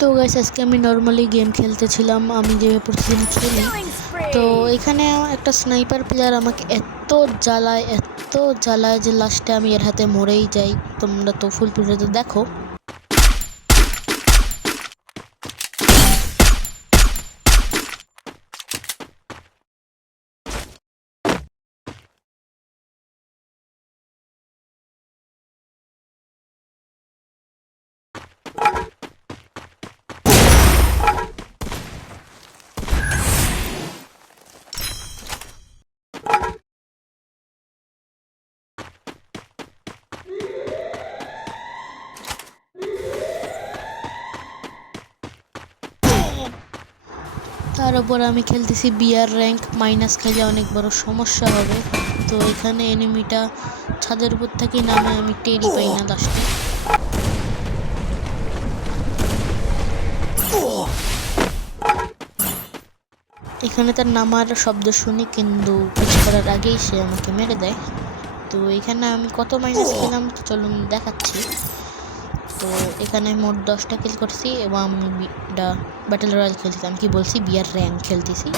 তো গাইস আজকে আমি নর্মালি গেম খেলতেছিলাম, আমি যেভাবে প্রতিদিন খেলি। তো এখানে একটা স্নাইপার প্লেয়ার আমাকে এত জ্বালায় যে লাস্টে আমি এর হাতে মরেই যাই। তোমরা তো ফুল ভিডিওতে দেখো। তার উপর আমি খেলতেছি বিআর র্যাঙ্ক, মাইনাস খেলে অনেক বড় সমস্যা হবে। তো এখানে এনিমিটা ছাদের উপর থেকে নামে, আমি টেরই পাই না লাস্টে। এখানে তার নামার শব্দ শুনি, কিন্তু কিছু করার আগেই সে আমাকে মেরে দেয়। তো এখানে আমি কত মাইনাস খেলাম তো চলুন দেখাচ্ছি। তো এখানে মোট 10টা কিল করছি এবং আমি ব্যাটেল রয়্যাল খেলতেছি। আমি কি বলছি, বিআর র্যাঙ্ক খেলতেছি।